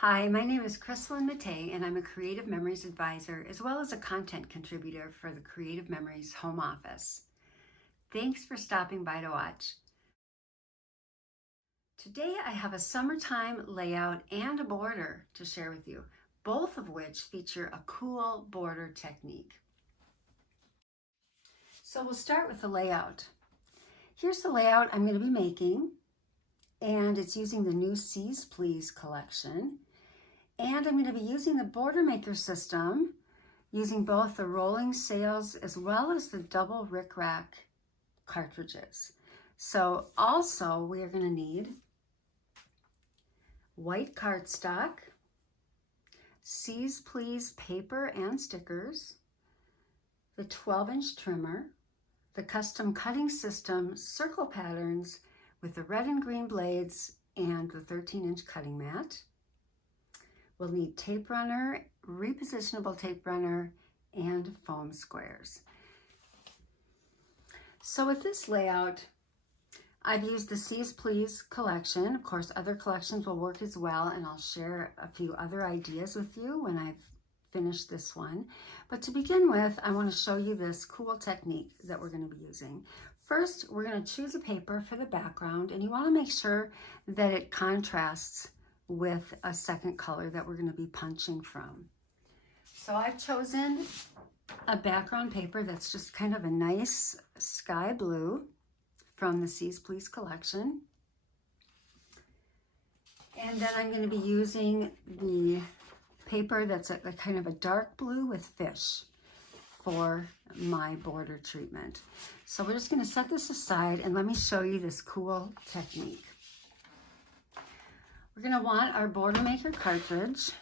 Hi, my name is Krislyn Mattei, and I'm a Creative Memories Advisor as well as a content contributor for the Creative Memories home office. Thanks for stopping by to watch. Today I have a summertime layout and a border to share with you, both of which feature a cool border technique. So we'll start with the layout. Here's the layout I'm going to be making, and it's using the new Seize Please collection. And I'm going to be using the Border Maker system, using both the rolling sails as well as the double rickrack cartridges. So also we are going to need white cardstock, Seize Please paper and stickers, the 12-inch trimmer, the custom cutting system circle patterns with the red and green blades, and the 13-inch cutting mat. We'll need tape runner, repositionable tape runner, and foam squares. So with this layout, I've used the Seize Please collection. Of course, other collections will work as well, and I'll share a few other ideas with you when I've finished this one. But to begin with, I want to show you this cool technique that we're going to be using. First, we're going to choose a paper for the background, and you want to make sure that it contrasts with a second color that we're going to be punching from. So I've chosen a background paper that's just kind of a nice sky blue from the Seize Please collection. And then I'm going to be using the paper that's a kind of a dark blue with fish for my border treatment. So we're just going to set this aside and let me show you this cool technique. We're going to want our Border Maker cartridge,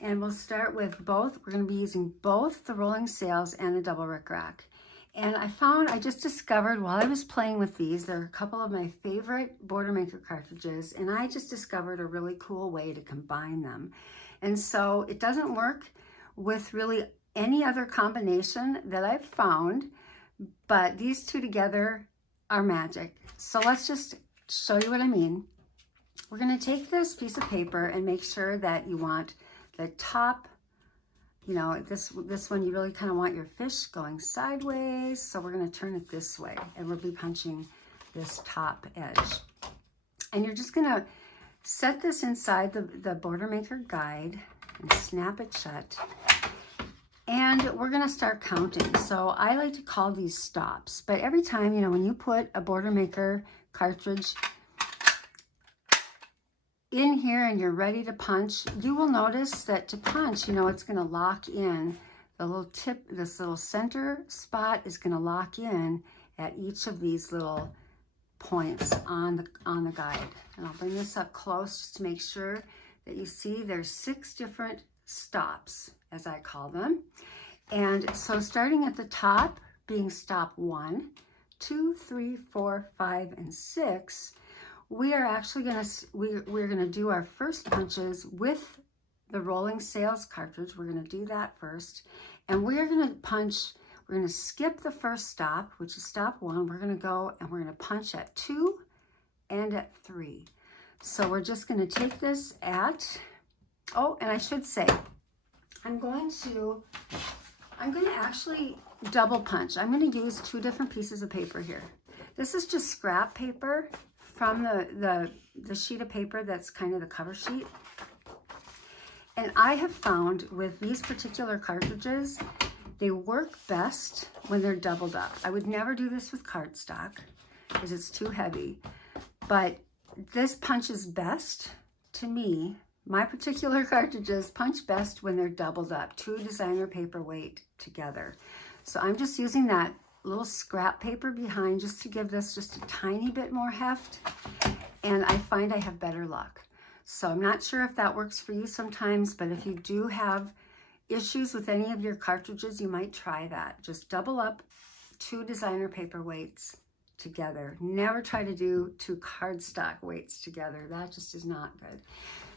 and we'll start with both. We're going to be using both the rolling sails and the double rickrack. And I just discovered while I was playing with these, there are a couple of my favorite Border Maker cartridges, and I just discovered a really cool way to combine them. And so it doesn't work with really any other combination that I've found, but these two together are magic. So let's just show you what I mean. We're going to take this piece of paper and make sure that you want the top, you know, this one you really kind of want your fish going sideways. So we're going to turn it this way, and we'll be punching this top edge. And you're just going to set this inside the Border Maker guide and snap it shut. And we're going to start counting. So I like to call these stops, but every time, you know, when you put a Border Maker cartridge in here and you're ready to punch, you will notice that to punch, you know, it's going to lock in the little tip. This little center spot is going to lock in at each of these little points on the guide. And I'll bring this up close just to make sure that you see there's 6 different stops, as I call them. And so starting at the top being stop 1, 2, 3, 4, 5, and 6, we are actually we're going to do our first punches with the rolling sails cartridge. We're going to do that first, and we're going to punch. We're going to skip the first stop, which is stop 1. We're going to go and we're going to punch at 2 and at 3. So we're just going to take this at, oh, and I should say, I'm going to actually double punch. I'm going to use 2 different pieces of paper here. This is just scrap paper from the sheet of paper that's kind of the cover sheet. And I have found with these particular cartridges, they work best when they're doubled up. I would never do this with cardstock because it's too heavy, but this punches best to me. My particular cartridges punch best when they're doubled up, 2 designer paper weight together. So I'm just using that little scrap paper behind just to give this just a tiny bit more heft, and I find I have better luck. So I'm not sure if that works for you sometimes, but if you do have issues with any of your cartridges, you might try that. Just double up 2 designer paper weights together. Never try to do 2 cardstock weights together. That just is not good.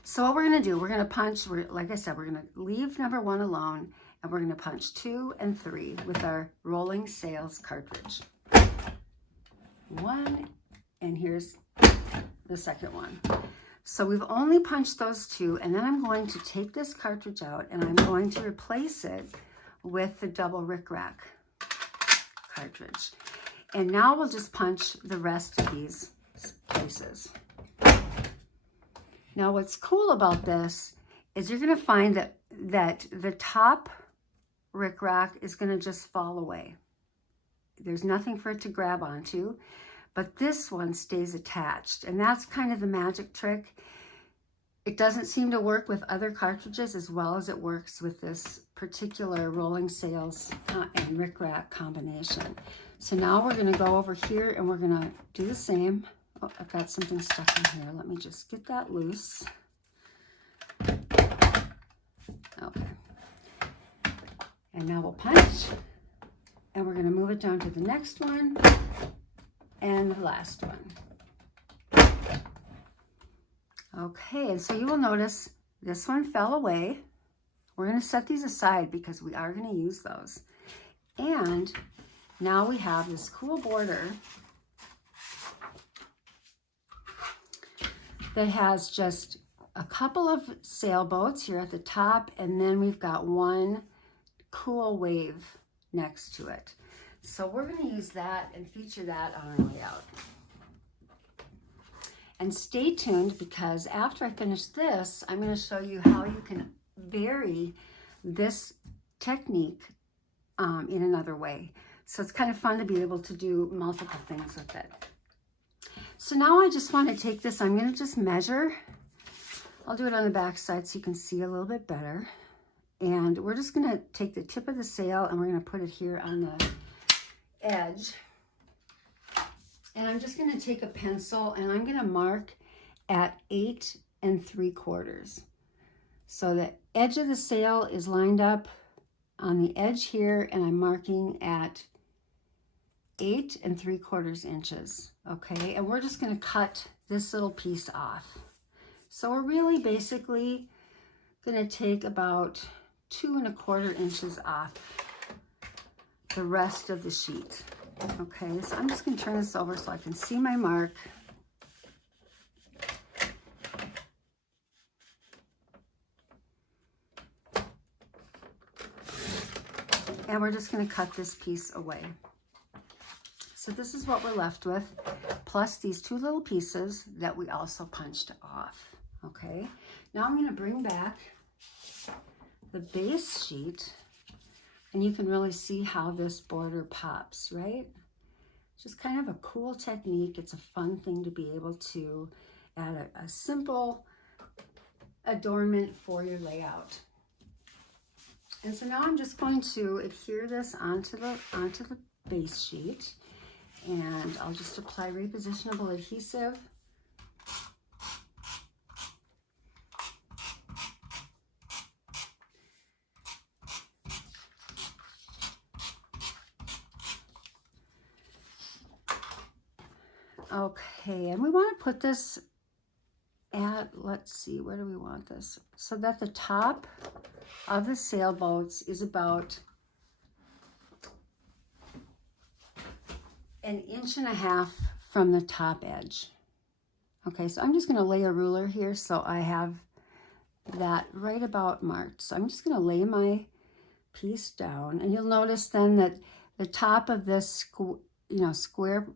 So what we're going to do, we're going to punch, like I said, we're going to leave number 1 alone, and we're going to punch 2 and 3 with our rolling sails cartridge. 1, and here's the second one. So we've only punched those two, and then I'm going to take this cartridge out and I'm going to replace it with the double rickrack cartridge. And now we'll just punch the rest of these places. Now what's cool about this is you're going to find that the top rickrack is going to just fall away. There's nothing for it to grab onto, but this one stays attached, and that's kind of the magic trick. It doesn't seem to work with other cartridges as well as it works with this particular rolling sails and rickrack combination. So now we're going to go over here and we're going to do the same. Oh, I've got something stuck in here. Let me just get that loose. Okay. And now we'll punch. And we're going to move it down to the next one and the last one. Okay, and so you will notice this one fell away. We're going to set these aside because we are going to use those. And now we have this cool border that has just a couple of sailboats here at the top, and then we've got one cool wave next to it. So we're going to use that and feature that on our layout. And stay tuned, because after I finish this, I'm going to show you how you can vary this technique in another way. So it's kind of fun to be able to do multiple things with it. So now I just want to take this, I'm going to just measure. I'll do it on the back side so you can see a little bit better. And we're just going to take the tip of the sail and we're going to put it here on the edge. And I'm just going to take a pencil and I'm going to mark at 8 3/4. So the edge of the sail is lined up on the edge here, and I'm marking at 8 3/4 inches. Okay, and we're just going to cut this little piece off. So we're really basically going to take about 2 1/4 inches off the rest of the sheet. Okay, so I'm just going to turn this over so I can see my mark. And we're just going to cut this piece away. So this is what we're left with, plus these two little pieces that we also punched off. Okay, now I'm going to bring back the base sheet, and you can really see how this border pops, right? It's just kind of a cool technique. It's a fun thing to be able to add a simple adornment for your layout. And so now I'm just going to adhere this onto the base sheet, and I'll just apply repositionable adhesive. Okay, and we want to put this at, let's see, where do we want this? So that the top of the sailboats is about 1.5 inches from the top edge. Okay, so I'm just going to lay a ruler here so I have that right about marked. So I'm just going to lay my piece down, and you'll notice then that the top of this square,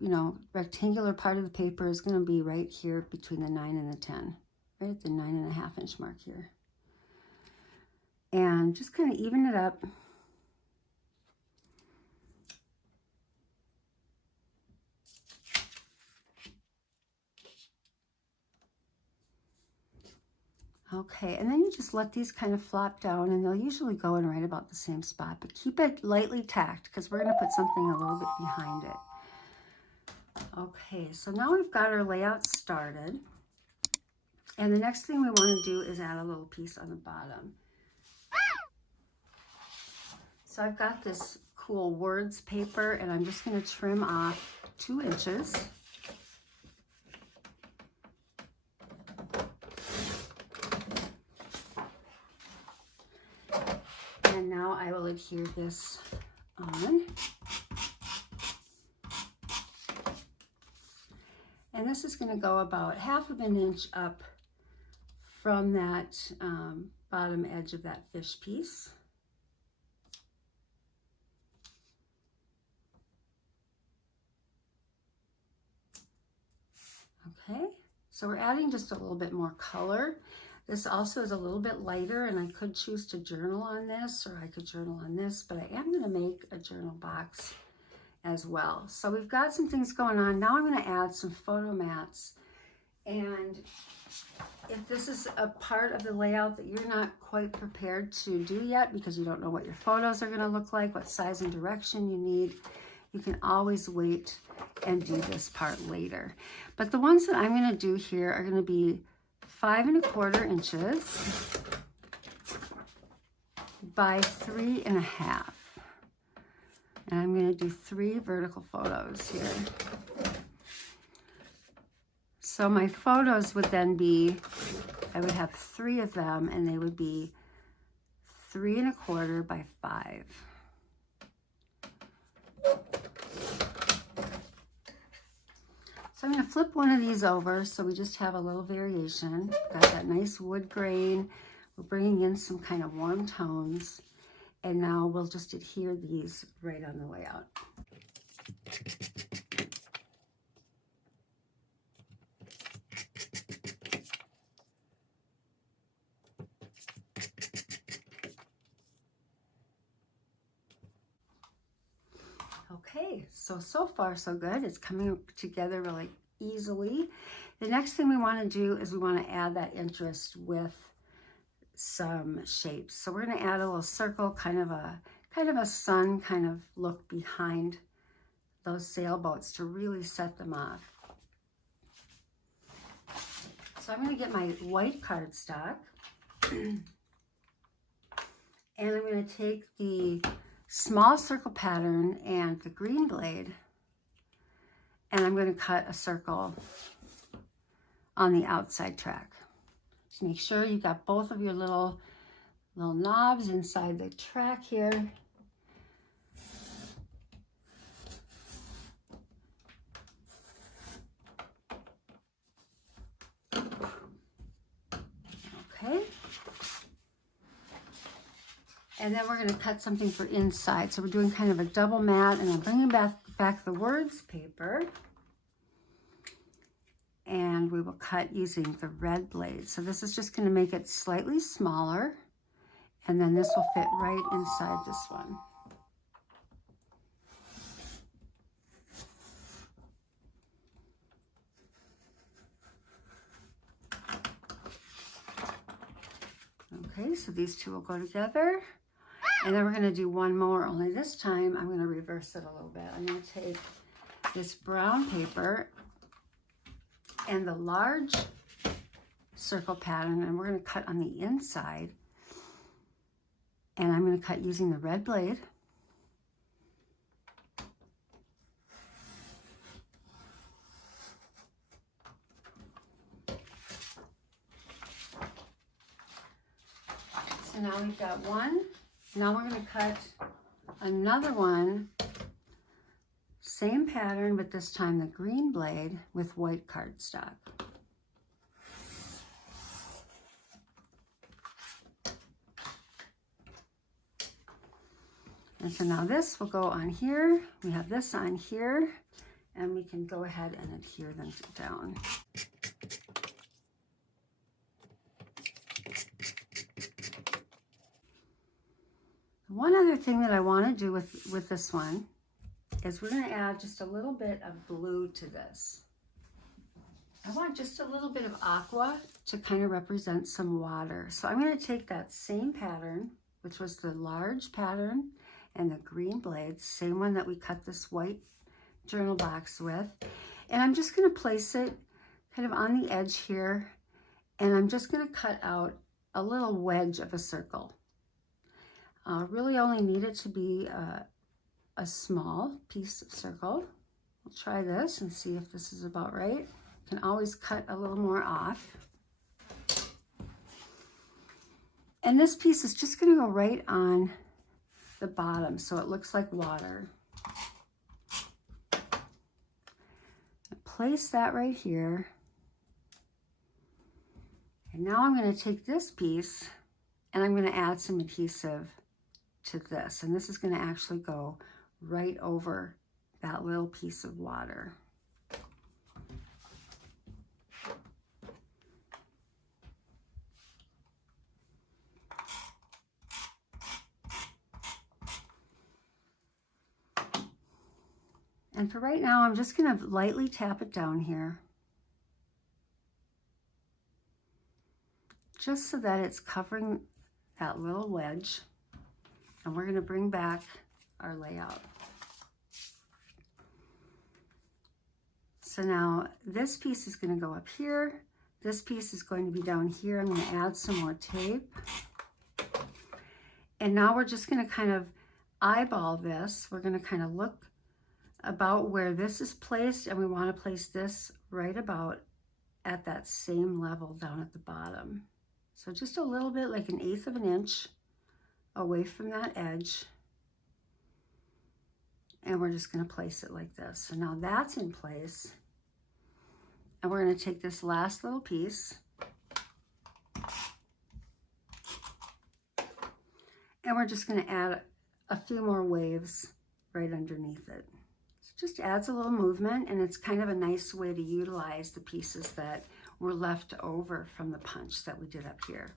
rectangular part of the paper is going to be right here between the 9 and the 10, right at the 9.5 inch mark here. And just kind of even it up. Okay, and then you just let these kind of flop down, and they'll usually go in right about the same spot, but keep it lightly tacked because we're going to put something a little bit behind it. Okay, so now we've got our layout started, and the next thing we want to do is add a little piece on the bottom. So I've got this cool words paper, and I'm just going to trim off 2 inches. And now I will adhere this on. And this is going to go about 1/2 inch up from that bottom edge of that fish piece. Okay, so we're adding just a little bit more color. This also is a little bit lighter, and I could choose to journal on this, or I could journal on this, but I am going to make a journal box as well. So we've got some things going on. Now I'm going to add some photo mats. And if this is a part of the layout that you're not quite prepared to do yet because you don't know what your photos are going to look like, what size and direction you need, you can always wait and do this part later. But the ones that I'm going to do here are going to be 5 1/4 inches by 3 1/2. And I'm going to do 3 vertical photos here. So my photos would then be, I would have 3 of them, and they would be 3 1/4 by 5. So I'm going to flip one of these over so we just have a little variation. Got that nice wood grain. We're bringing in some kind of warm tones. And now we'll just adhere these right on the way out. Okay, so far so good. It's coming together really easily. The next thing we want to do is we want to add that interest with some shapes. So we're going to add a little circle, kind of a sun kind of look behind those sailboats to really set them off. So I'm going to get my white cardstock and I'm going to take the small circle pattern and the green blade, and I'm going to cut a circle on the outside track. Just make sure you got both of your little knobs inside the track here. Okay. And then we're going to cut something for inside. So we're doing kind of a double mat, and I'm bringing back the words paper. And we will cut using the red blade. So this is just going to make it slightly smaller. And then this will fit right inside this one. Okay, so these two will go together. And then we're going to do one more, only this time I'm going to reverse it a little bit. I'm going to take this brown paper and the large circle pattern, and we're going to cut on the inside. And I'm going to cut using the red blade. So now we've got one. Now we're going to cut another one, same pattern, but this time the green blade with white cardstock. And so now this will go on here. We have this on here, and we can go ahead and adhere them down. One other thing that I want to do with this one is we're going to add just a little bit of blue to this. I want just a little bit of aqua to kind of represent some water. So I'm going to take that same pattern, which was the large pattern and the green blades, same one that we cut this white journal box with, and I'm just going to place it kind of on the edge here, and I'm just going to cut out a little wedge of a circle. Really only need it to be a small piece of circle. We'll try this and see if this is about right. You can always cut a little more off. And this piece is just going to go right on the bottom so it looks like water. Place that right here. And now I'm going to take this piece and I'm going to add some adhesive to this. And this is going to actually go right over that little piece of water. And for right now, I'm just going to lightly tap it down here, just so that it's covering that little wedge. And we're going to bring back our layout. So now this piece is going to go up here. This piece is going to be down here. I'm going to add some more tape. And now we're just going to kind of eyeball this. We're going to kind of look about where this is placed, and we want to place this right about at that same level down at the bottom. So just a little bit, like 1/8 of an inch away from that edge. And we're just going to place it like this. So now that's in place. And we're going to take this last little piece and we're just going to add a few more waves right underneath it. Just adds a little movement, and it's kind of a nice way to utilize the pieces that were left over from the punch that we did up here.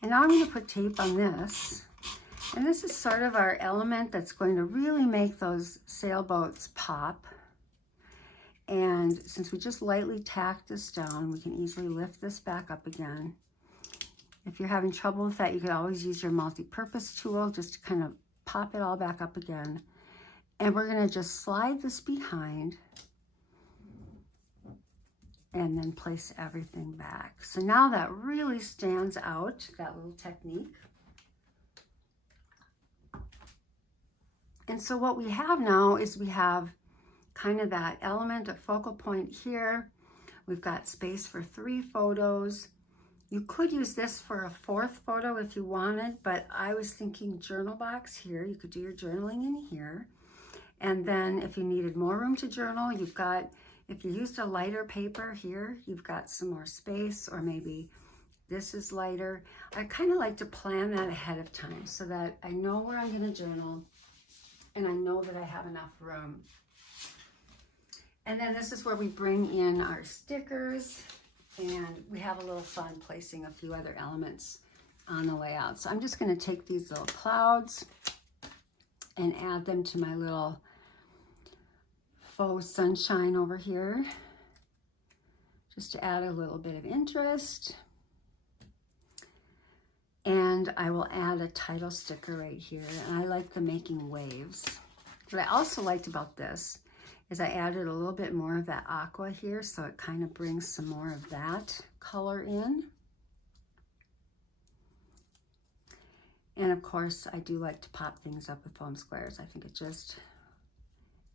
And now I'm going to put tape on this, and this is sort of our element that's going to really make those sailboats pop. And since we just lightly tacked this down, we can easily lift this back up again. If you're having trouble with that, you could always use your multi-purpose tool just to kind of pop it all back up again. And we're going to just slide this behind and then place everything back. So now that really stands out, that little technique. And so what we have now is we have kind of that element, a focal point here. We've got space for 3 photos. You could use this for a 4th photo if you wanted, but I was thinking journal box here. You could do your journaling in here. And then if you needed more room to journal, you've got, if you used a lighter paper here, you've got some more space, or maybe this is lighter. I kind of like to plan that ahead of time so that I know where I'm going to journal and I know that I have enough room. And then this is where we bring in our stickers, and we have a little fun placing a few other elements on the layout. So I'm just going to take these little clouds and add them to my little faux sunshine over here, just to add a little bit of interest. And I will add a title sticker right here, and I like the making waves. What I also liked about this is I added a little bit more of that aqua here, so it kind of brings some more of that color in. And of course, I do like to pop things up with foam squares. I think it just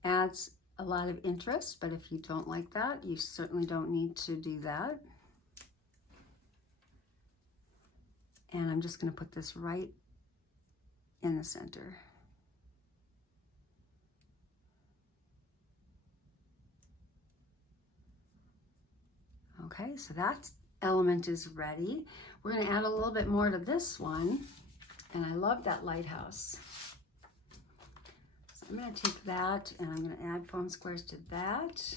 adds a lot of interest, but if you don't like that, you certainly don't need to do that. And I'm just going to put this right in the center. Okay, so that element is ready. We're going to add a little bit more to this one, and I love that lighthouse. So I'm going to take that and I'm going to add foam squares to that.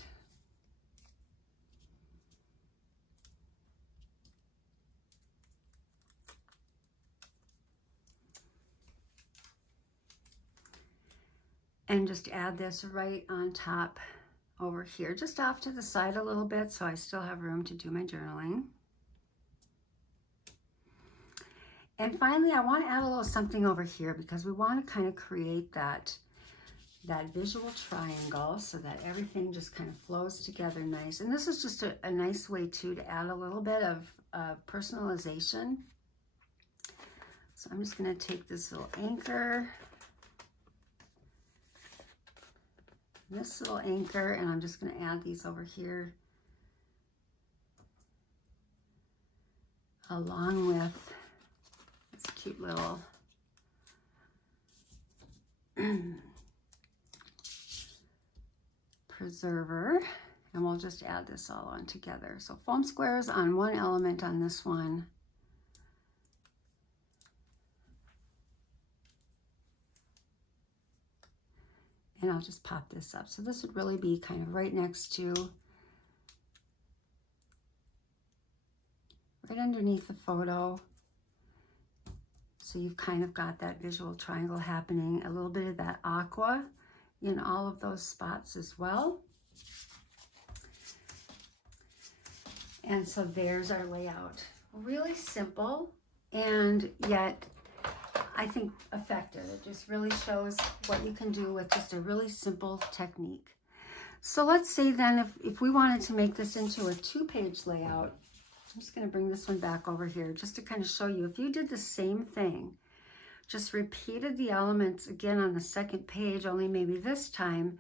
And just add this right on top over here, just off to the side a little bit, so I still have room to do my journaling. And finally, I want to add a little something over here because we want to kind of create that visual triangle so that everything just kind of flows together nice. And this is just a nice way too to add a little bit of personalization. So I'm just going to take this little anchor, this little anchor, and I'm just going to add these over here along with this cute little preserver. And we'll just add this all on together. So foam squares on one element on this one. And I'll just pop this up. So this would really be kind of right next to, right underneath the photo. So you've kind of got that visual triangle happening, a little bit of that aqua in all of those spots as well. And so there's our layout. Really simple, and yet I think effective. It just really shows what you can do with just a really simple technique. So let's say then if we wanted to make this into a 2-page layout, I'm just going to bring this one back over here just to kind of show you. If you did the same thing, just repeated the elements again on the 2nd page, only maybe this time,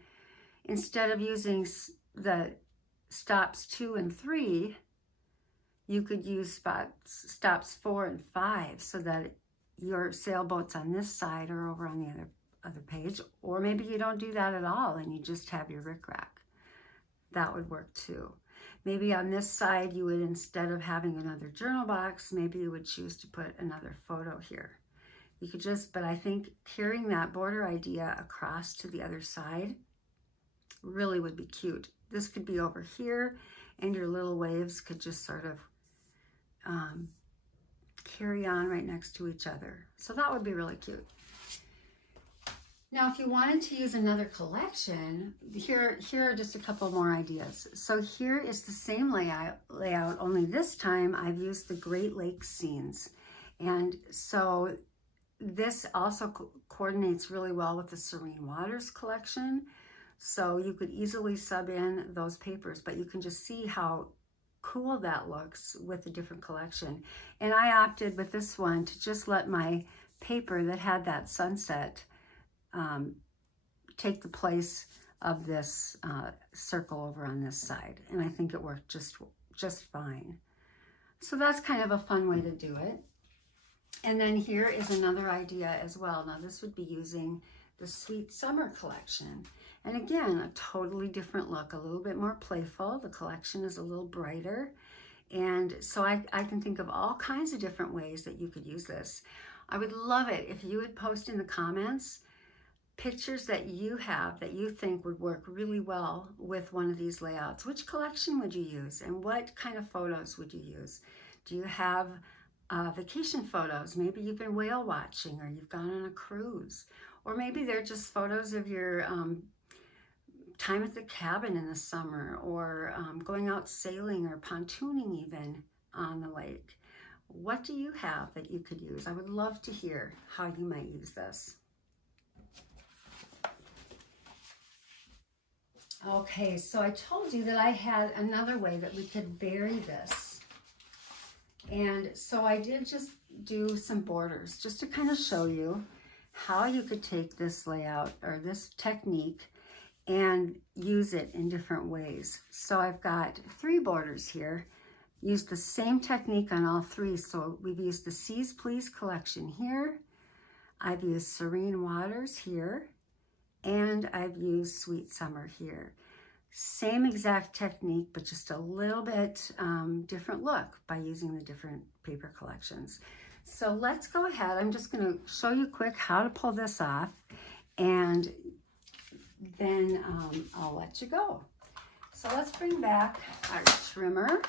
instead of using the stops 2 and 3, you could use stops 4 and 5 so that your sailboats on this side are over on the other page. Or maybe you don't do that at all and you just have your rickrack. That would work too. Maybe on this side you would, instead of having another journal box, maybe you would choose to put another photo here. You could just, but I think carrying that border idea across to the other side really would be cute. This could be over here and your little waves could just sort of carry on right next to each other. So that would be really cute. Now, if you wanted to use another collection, here are just a couple more ideas. So here is the same layout, only this time I've used the Great Lakes scenes. And so this also coordinates really well with the Serene Waters collection. So you could easily sub in those papers, but you can just see how cool that looks with a different collection. And I opted with this one to just let my paper that had that sunset take the place of this circle over on this side. And I think it worked just fine. So that's kind of a fun way to do it. And then here is another idea as well. Now this would be using the Sweet Summer collection. And again, a totally different look, a little bit more playful. The collection is a little brighter. And so I can think of all kinds of different ways that you could use this. I would love it if you would post in the comments pictures that you have that you think would work really well with one of these layouts. Which collection would you use and what kind of photos would you use? Do you have vacation photos? Maybe you've been whale watching or you've gone on a cruise. Or maybe they're just photos of your time at the cabin in the summer, or going out sailing or pontooning even on the lake. What do you have that you could use? I would love to hear how you might use this. Okay, so I told you that I had another way that we could vary this. And so I did just do some borders just to kind of show you how you could take this layout or this technique and use it in different ways. So I've got 3 borders here. Used the same technique on all 3. So we've used the Seas Please collection here. I've used Serene Waters here. And I've used Sweet Summer here. Same exact technique, but just a little bit different look by using the different paper collections. So let's go ahead. I'm just going to show you quick how to pull this off, and then I'll let you go. So let's bring back our trimmer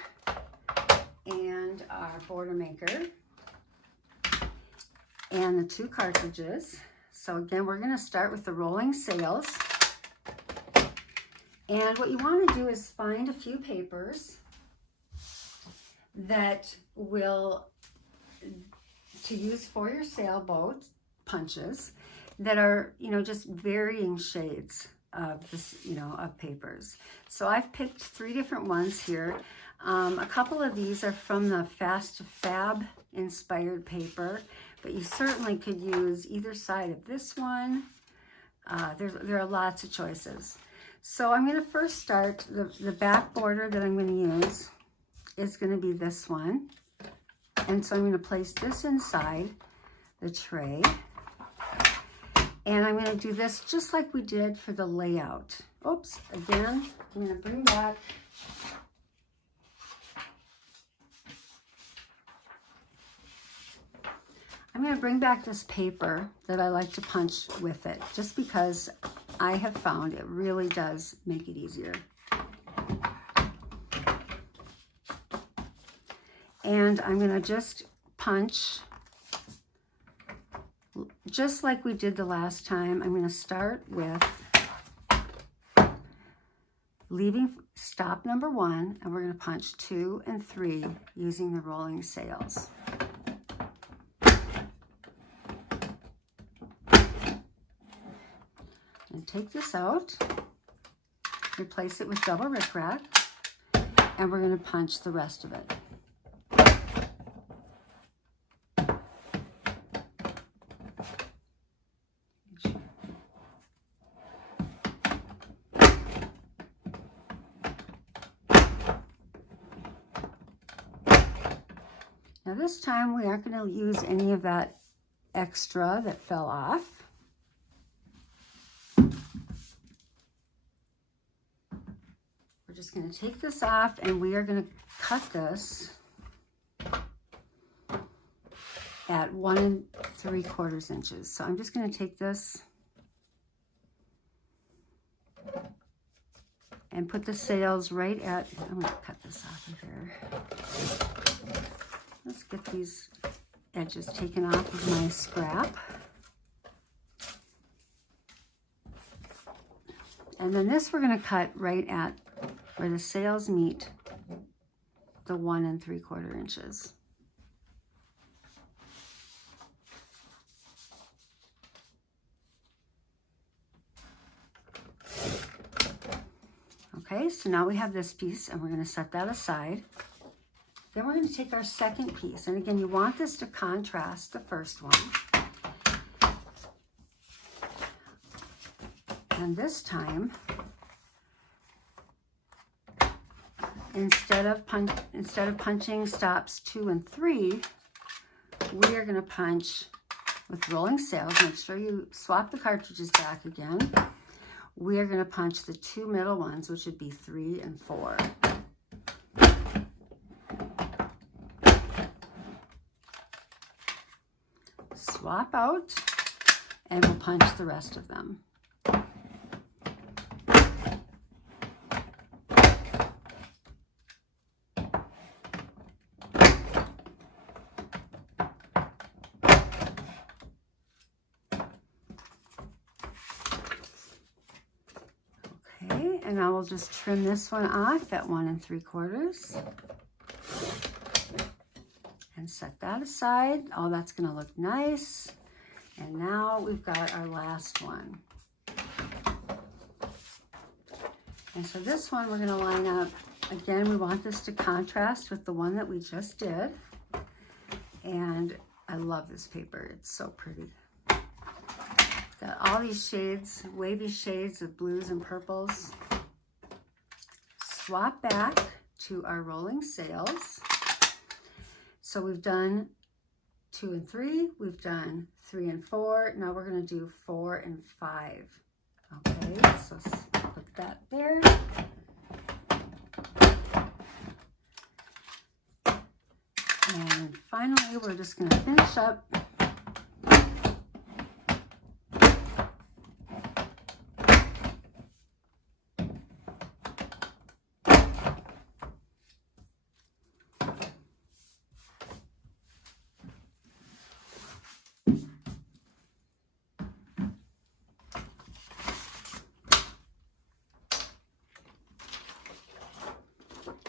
and our border maker and the 2 cartridges. So again, we're going to start with the rolling sails. And what you want to do is find a few papers that will, to use for your sailboat punches, that are, just varying shades of this, of papers. So I've picked 3 different ones here. A couple of these are from the Fast Fab inspired paper, but you certainly could use either side of this one. There are lots of choices. So I'm going to first start, the back border that I'm going to use is going to be this one. And so I'm going to place this inside the tray. And I'm going to do this just like we did for the layout. Oops, again, I'm going to bring back this paper that I like to punch with it, just because I have found it really does make it easier. And I'm going to just punch just like we did the last time. I'm going to start with leaving stop number 1, and we're going to punch 2 and 3 using the rolling sails. And take this out, replace it with double rickrack, and we're going to punch the rest of it. Now this time we aren't going to use any of that extra that fell off. We're just going to take this off, and we are going to cut this at 1 3/4 inches. So I'm just going to take this and put the sails right at, I'm going to cut this off of here. Let's get these edges taken off of my scrap. And then this we're going to cut right at where the sails meet the 1 3/4 inches. Okay, so now we have this piece, and we're going to set that aside. Then we're going to take our second piece, and again, you want this to contrast the first one. And this time, instead of punching stops 2 and 3, we are going to punch with rolling sails. Make sure you swap the cartridges back again. We are going to punch the 2 middle ones, which would be 3 and 4. Swap out, and we'll punch the rest of them. Okay, and I will just trim this one off at 1 3/4. And set that aside. Oh, that's going to look nice. And now we've got our last one. And so this one we're going to line up. Again, we want this to contrast with the one that we just did. And I love this paper. It's so pretty. Got all these shades, wavy shades of blues and purples. Swap back to our rolling sails. So we've done 2 and 3, we've done 3 and 4. Now we're going to do 4 and 5. Okay, so put that there. And finally, we're just going to finish up .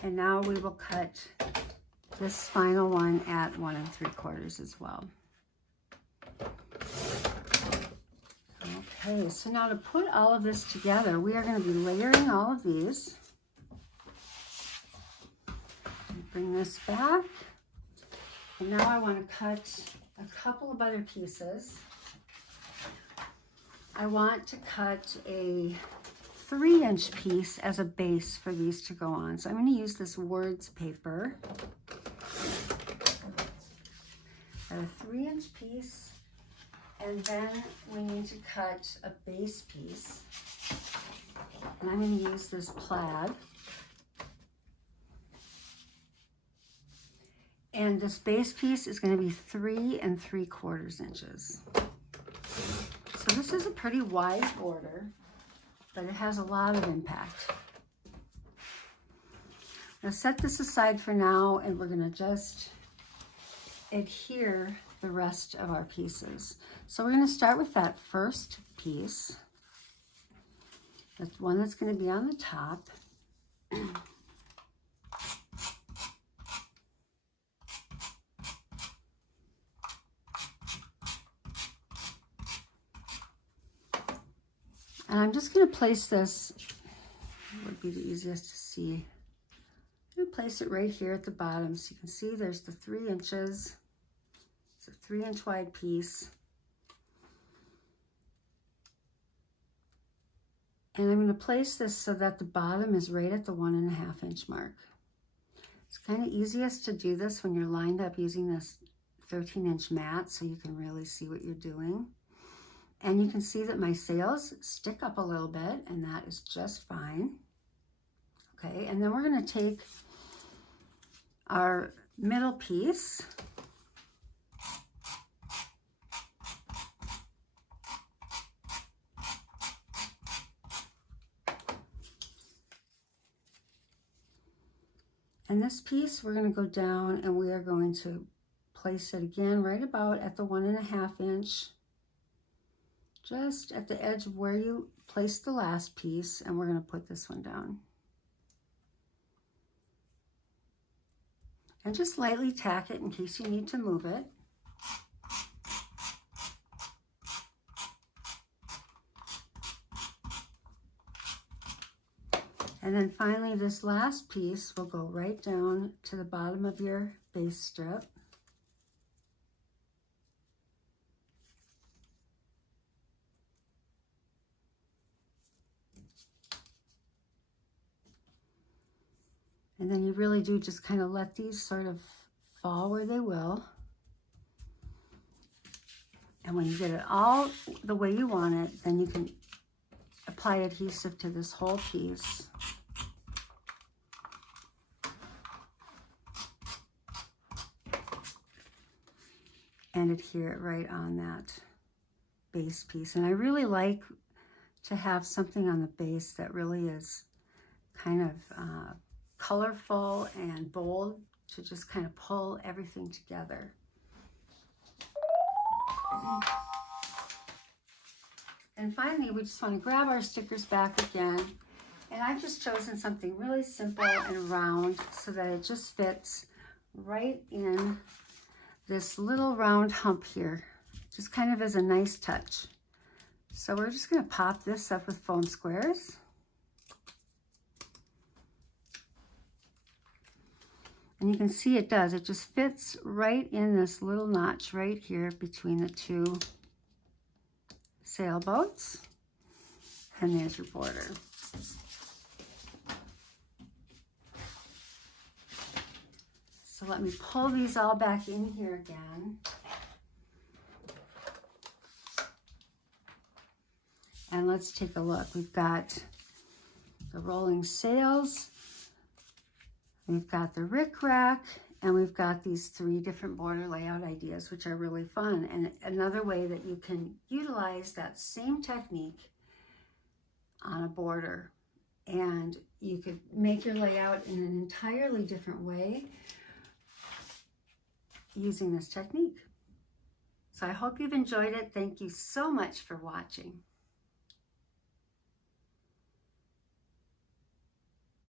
And now we will cut this final one at 1 3/4 as well. Okay, so now to put all of this together, we are going to be layering all of these. Bring this back. And now I want to cut a couple of other pieces. I want to cut a 3-inch piece as a base for these to go on. So I'm going to use this words paper. Got a 3-inch piece, And then we need to cut a base piece. And I'm going to use this plaid. And this base piece is going to be 3 3/4 inches. So this is a pretty wide border, but it has a lot of impact. Now set this aside for now, and we're going to just adhere the rest of our pieces. So we're going to start with that first piece. That's one that's going to be on the top. And I'm just going to place this, would be the easiest to see. I'm going to place it right here at the bottom so you can see there's the 3 inches. It's a 3-inch wide piece. And I'm going to place this so that the bottom is right at the 1.5 inch mark. It's kind of easiest to do this when you're lined up using this 13-inch mat so you can really see what you're doing. And you can see that my sails stick up a little bit, and that is just fine. Okay, and then we're going to take our middle piece, and this piece we're going to go down, and we are going to place it again right about at the 1.5 inch, just at the edge of where you placed the last piece, and we're going to put this one down. And just lightly tack it in case you need to move it. And then finally, this last piece will go right down to the bottom of your base strip. And then you really do just kind of let these sort of fall where they will. And when you get it all the way you want it, then you can apply adhesive to this whole piece. And adhere it right on that base piece. And I really like to have something on the base that really is kind of colorful and bold, to just kind of pull everything together. And finally, we just want to grab our stickers back again. And I've just chosen something really simple and round so that it just fits right in this little round hump here, just kind of as a nice touch. So we're just going to pop this up with foam squares. And you can see it does. It just fits right in this little notch right here between the 2 sailboats. And there's your border. So let me pull these all back in here again. And let's take a look. We've got the rolling sails. We've got the rickrack, and we've got these 3 different border layout ideas, which are really fun. And another way that you can utilize that same technique on a border, and you could make your layout in an entirely different way using this technique. So I hope you've enjoyed it. Thank you so much for watching.